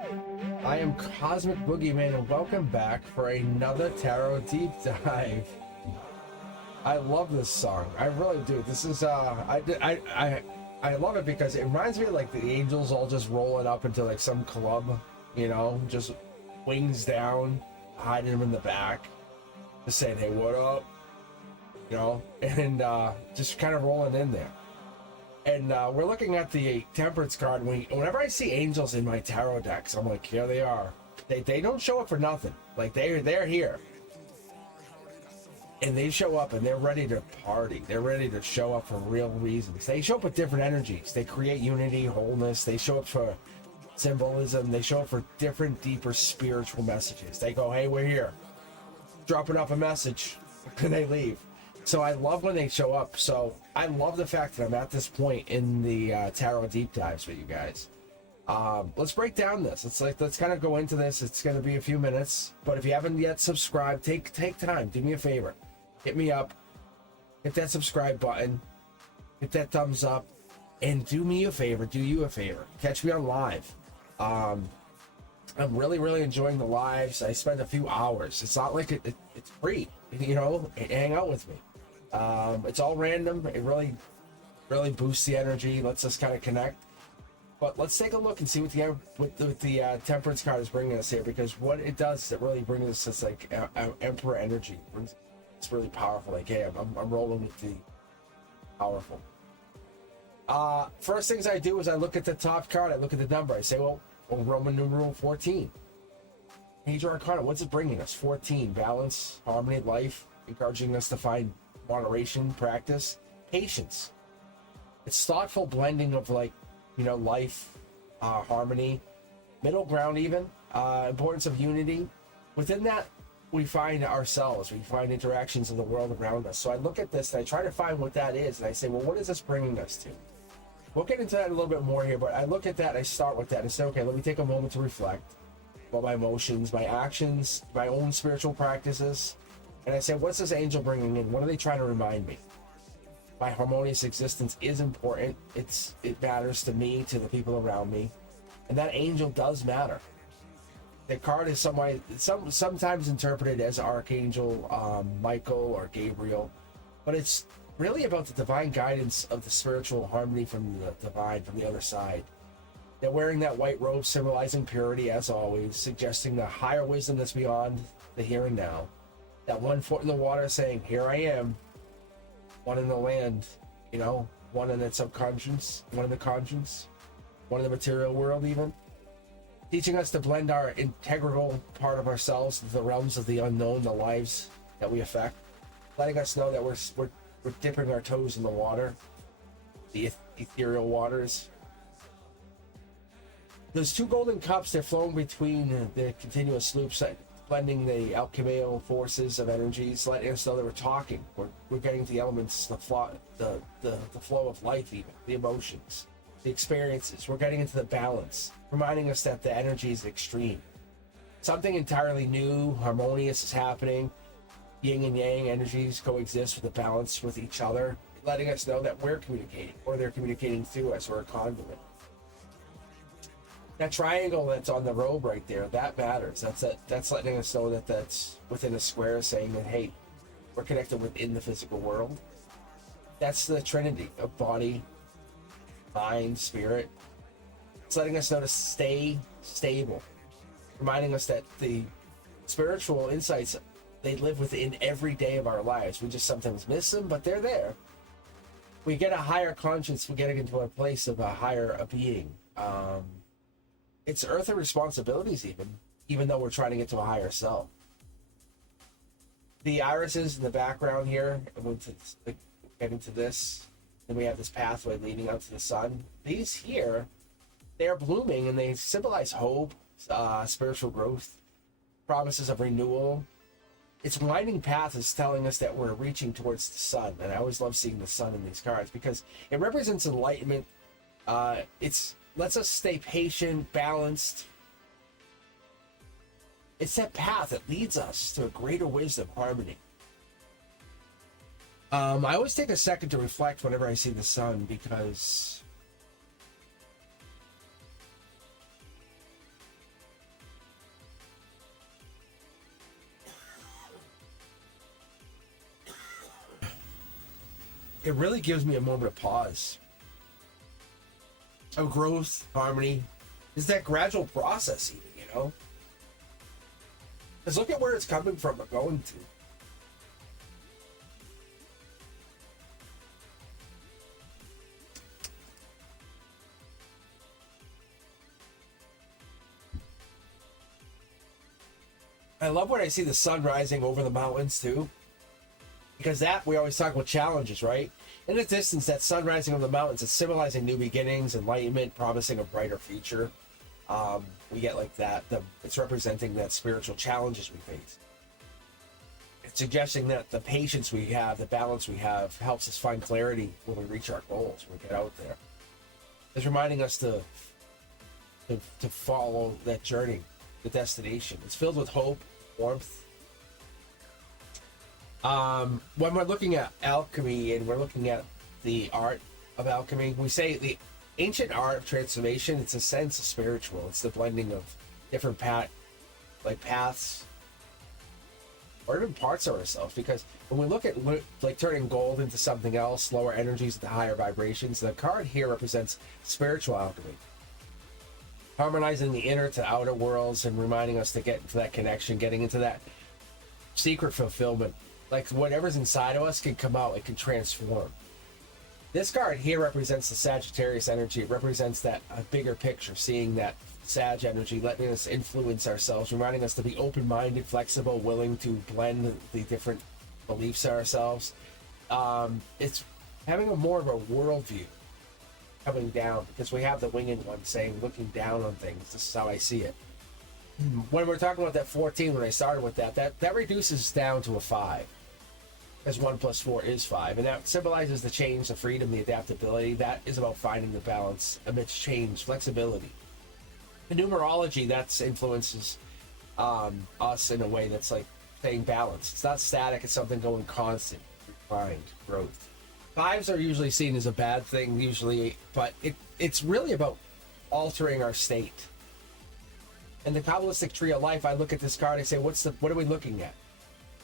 there. I am Cosmic Boogeyman and welcome back for another tarot deep dive. I love this song. I really do. This is I love it because it reminds me of like the angels all just rolling up into like some club, you know, just wings down, hiding them in the back, just saying, hey, what up? You know, and just kind of rolling in there. And we're looking at the Temperance card. Whenever I see angels in my tarot decks, I'm like, here they are. They don't show up for nothing. Like they're here, and they show up and they're ready to party. They're ready to show up for real reasons. They show up with different energies. They create unity, wholeness. They show up for symbolism. They show up for different, deeper spiritual messages. They go, hey, we're here, dropping off a message, and they leave. So I love when they show up. So I love the fact that I'm at this point in the tarot deep dives with you guys. Let's break down this. Let's kind of go into this. It's going to be a few minutes, but if you haven't yet subscribed, take time. Do me a favor. Hit me up. Hit that subscribe button. Hit that thumbs up, and do me a favor. Do you a favor. Catch me on live. I'm really enjoying the lives. I spend a few hours. It's not like it's free. You know, hang out with me. It's all random. It really boosts the energy, lets us kind of connect. But let's take a look and see what the Temperance card is bringing us here, because what it does is it really brings us this like Emperor energy. It's really powerful. Like, hey, I'm rolling with the powerful. First things I do is I look at the top card. I look at the number. I say, well Roman numeral 14. Major Arcana. What's it bringing us? 14. Balance, harmony, life, encouraging us to find moderation, practice, patience. It's thoughtful blending of, like, you know, life, harmony, middle ground, even importance of unity. Within that, we find ourselves. We find interactions in the world around us. So I look at this and I try to find what that is, and I say, well, what is this bringing us to? We'll get into that a little bit more here, but I look at that and I start with that and say, okay, let me take a moment to reflect about my emotions, my actions, my own spiritual practices. And I say, what's this angel bringing in? What are they trying to remind me? My harmonious existence is important. It matters to me, to the people around me. And that angel does matter. The card is sometimes interpreted as Archangel Michael or Gabriel, but it's really about the divine guidance of the spiritual harmony from the divine, from the other side. They're wearing that white robe, symbolizing purity, as always, suggesting the higher wisdom that's beyond the here and now. That one foot in the water saying, here I am. One in the land, you know, one in the subconscious, one in the conscience, one in the material world even. Teaching us to blend our integral part of ourselves to the realms of the unknown, the lives that we affect. Letting us know that we're dipping our toes in the water, the ethereal waters. Those two golden cups, they're flowing between the continuous loops, blending the alchemical forces of energies, letting us know that we're talking. We're getting the elements, the flow of life, even the emotions, the experiences. We're getting into the balance, reminding us that the energy is extreme. Something entirely new, harmonious is happening. Yin and yang energies coexist with a balance with each other, letting us know that we're communicating, or they're communicating through us, or a conduit. That triangle that's on the robe right there, that matters. That's letting us know that that's within a square, saying that, hey, we're connected within the physical world. That's the trinity of body, mind, spirit. It's letting us know to stay stable, reminding us that the spiritual insights, they live within every day of our lives. We just sometimes miss them, but they're there. We get a higher conscience. We're getting into a place of a being. It's earthly responsibilities, even though we're trying to get to a higher self. The irises in the background here, getting to this, and we have this pathway leading out to the sun. These here, they are blooming, and they symbolize hope, spiritual growth, promises of renewal. Its winding path is telling us that we're reaching towards the sun, and I always love seeing the sun in these cards because it represents enlightenment. It's lets us stay patient, balanced. It's that path that leads us to a greater wisdom, harmony. I always take a second to reflect whenever I see the sun, because it really gives me a moment of pause, of growth, harmony. Is that gradual process, even, you know? Because look at where it's coming from or going to. I love when I see the sun rising over the mountains too, because that, we always talk about challenges, right? In the distance, that sun rising over the mountains is symbolizing new beginnings, enlightenment, promising a brighter future. We get like that. It's representing that spiritual challenges we face. It's suggesting that the patience we have, the balance we have, helps us find clarity when we reach our goals, when we get out there. It's reminding us to follow that journey, the destination. It's filled with hope, warmth. When we're looking at alchemy and we're looking at the art of alchemy, we say the ancient art of transformation, it's a sense of spiritual. It's the blending of different paths or even parts of ourselves, because when we look at like turning gold into something else, lower energies into higher vibrations, the card here represents spiritual alchemy, harmonizing the inner to outer worlds and reminding us to get into that connection, getting into that secret fulfillment. Like whatever's inside of us can come out, it can transform. This card here represents the Sagittarius energy. It represents that bigger picture, seeing that Sag energy, letting us influence ourselves, reminding us to be open-minded, flexible, willing to blend the different beliefs of ourselves. It's having a more of a worldview coming down, because we have the winged one saying, looking down on things. This is how I see it. When we're talking about that 14, when I started with that reduces down to a 5. As 1 + 4 is 5, and that symbolizes the change, the freedom, the adaptability. That is about finding the balance amidst change, flexibility. The numerology, that influences us in a way that's like saying balance. It's not static, it's something going constant, refined, growth. 5s are usually seen as a bad thing, but it's really about altering our state. In the Kabbalistic tree of life, I look at this card, I say, what are we looking at?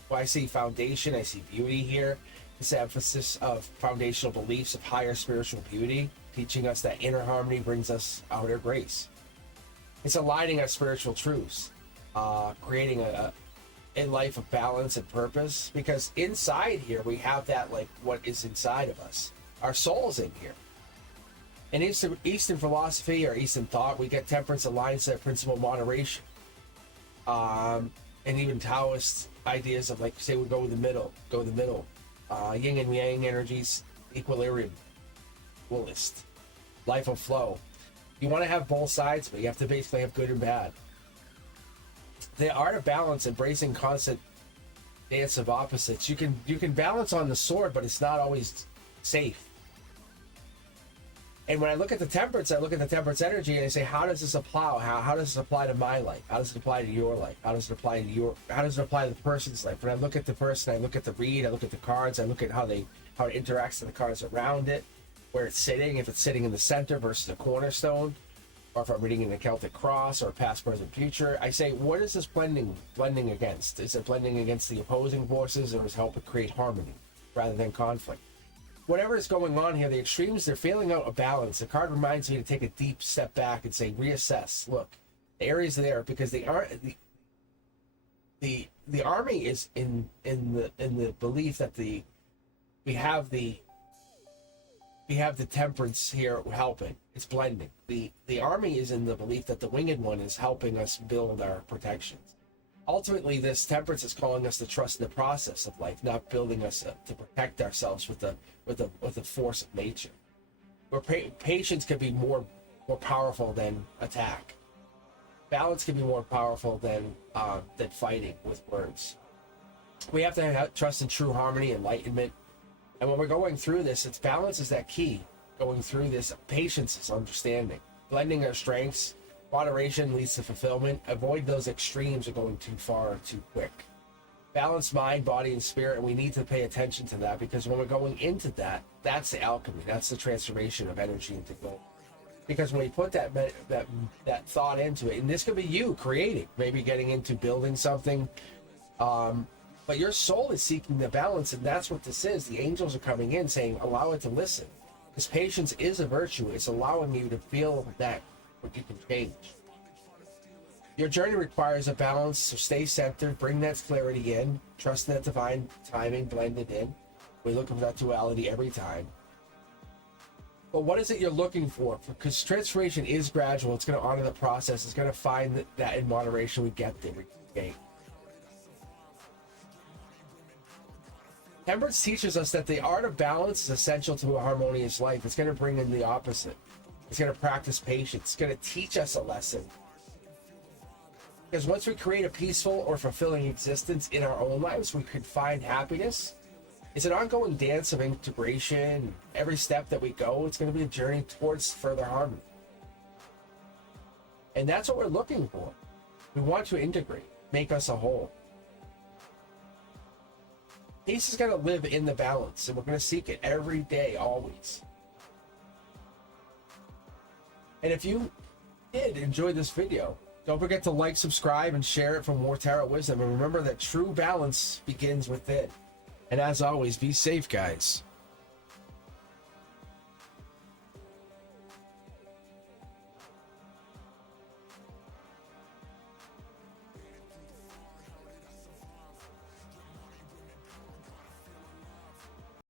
Well, I see foundation, I see beauty here. This emphasis of foundational beliefs of higher spiritual beauty, teaching us that inner harmony brings us outer grace. It's aligning our spiritual truths, creating a life of balance and purpose, because inside here we have that, like, what is inside of us. Our soul's in here. In Eastern philosophy or Eastern thought, we get temperance aligns to that principle of moderation. And even Taoist ideas of, like, say, we go in the middle. Yin and yang energies, equilibrium, dualist, life of flow. You want to have both sides, but you have to basically have good and bad. The art of balance, embracing constant dance of opposites. You can balance on the sword, but it's not always safe. And when I look at the temperance, I look at the temperance energy and I say, how does this apply? How does this apply to my life? How does it apply to your life? How does it apply to the person's life? When I look at the person, I look at the read, I look at the cards, I look at how it interacts to the cards around it, where it's sitting, if it's sitting in the center versus a cornerstone, or if I'm reading in the Celtic cross or past, present, future. I say, what is this blending against? Is it blending against the opposing forces, or is it helping create harmony rather than conflict? Whatever is going on here, the extremes, they're failing out a balance. The card reminds me to take a deep step back and say, reassess. Look, the area's there, because the army is in the belief that we have the temperance here helping. It's blending. The army is in the belief that the winged one is helping us build our protections. Ultimately, this temperance is calling us to trust in the process of life, not building us to protect ourselves with the force of nature. Where patience can be more powerful than attack. Balance can be more powerful than fighting with words. We have to have trust in true harmony, enlightenment, and when we're going through this, it's balance is that key. Going through this, patience is understanding, blending our strengths. Moderation leads to fulfillment. Avoid those extremes of going too far or too quick. Balance mind, body, and spirit, and we need to pay attention to that, because when we're going into that, that's the alchemy. That's the transformation of energy into gold. Because when we put that thought into it, and this could be you creating, maybe getting into building something, But your soul is seeking the balance, and that's what this is. The angels are coming in saying, allow it to listen. Because patience is a virtue. It's allowing you to feel that what you can change. Your journey requires a balance, so stay centered, bring that clarity in, trust in that divine timing, blend it in. We look for that duality every time. But what is it you're looking for? Because transformation is gradual. It's going to honor the process. It's going to find that in moderation we get there. We gain. Temperance teaches us that the art of balance is essential to a harmonious life. It's going to bring in the opposite. It's going to practice patience. It's going to teach us a lesson. Because once we create a peaceful or fulfilling existence in our own lives, we can find happiness. It's an ongoing dance of integration. Every step that we go, it's going to be a journey towards further harmony. And that's what we're looking for. We want to integrate, make us a whole. Peace is going to live in the balance, and we're going to seek it every day, always. And if you did enjoy this video, don't forget to like, subscribe, and share it for more tarot wisdom. And remember that true balance begins within. And as always, be safe, guys.